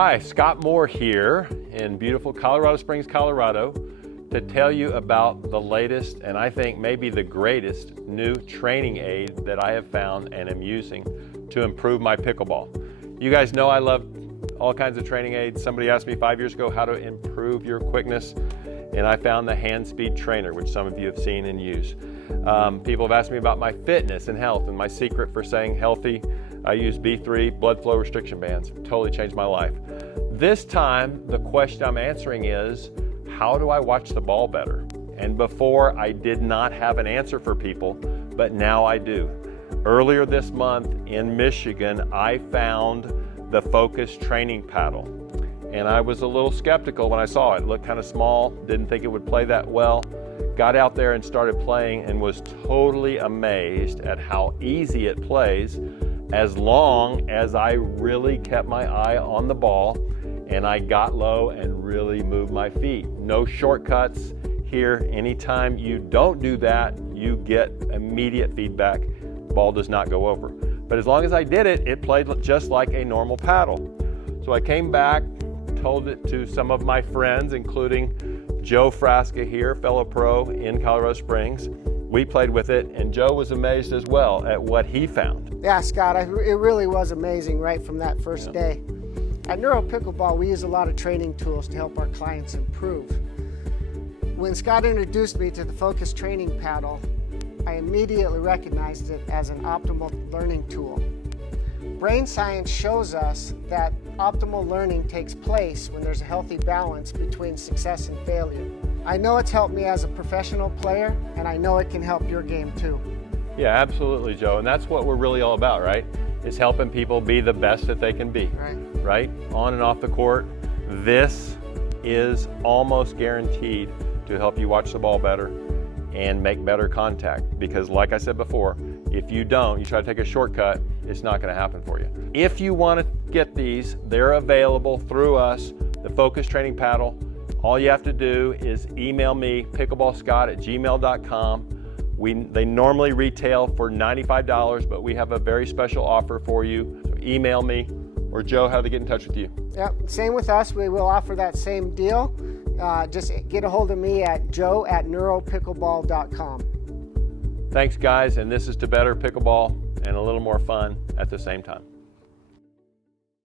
Hi, Scott Moore here in beautiful Colorado Springs, Colorado, to tell you about the latest and I think maybe the greatest new training aid that I have found and am using to improve my pickleball. You guys know I love all kinds of training aids. Somebody asked me 5 years ago how to improve your quickness, and I found the Hand Speed Trainer, which some of you have seen and use. People have asked me about my fitness and health, and my secret for staying healthy, I use B3 blood flow restriction bands. Totally changed my life. This time, the question I'm answering is, how do I watch the ball better? And before, I did not have an answer for people, but now I do. Earlier this month in Michigan, I found the Focus training paddle. And I was a little skeptical when I saw it. It looked kind of small, didn't think it would play that well. Got out there and started playing and was totally amazed at how easy it plays as long as I really kept my eye on the ball and I got low and really moved my feet. No shortcuts here. Anytime you don't do that, you get immediate feedback. Ball does not go over. But as long as I did it, it played just like a normal paddle. So I came back, told it to some of my friends, including Joe Frasca here, fellow pro in Colorado Springs. We played with it, and Joe was amazed as well at what he found. Yeah, Scott, it really was amazing right from that first day. At Neuro Pickleball, we use a lot of training tools to help our clients improve. When Scott introduced me to the Focus training paddle, I immediately recognized it as an optimal learning tool. Brain science shows us that optimal learning takes place when there's a healthy balance between success and failure. I know it's helped me as a professional player, and I know it can help your game too. Yeah, absolutely, Joe. And that's what we're really all about, right? Is helping people be the best that they can be, right? On and off the court. This is almost guaranteed to help you watch the ball better and make better contact. Because like I said before, if you don't, you try to take a shortcut, it's not going to happen for you. If you want to get these, they're available through us, the Focus Training Paddle. All you have to do is email me, pickleballscott@gmail.com. They normally retail for $95, but we have a very special offer for you. So email me, or Joe, how do they get in touch with you? Yep, same with us. We will offer that same deal. Just get a hold of me at joe@neuropickleball.com. Thanks, guys, and this is to better pickleball and a little more fun at the same time.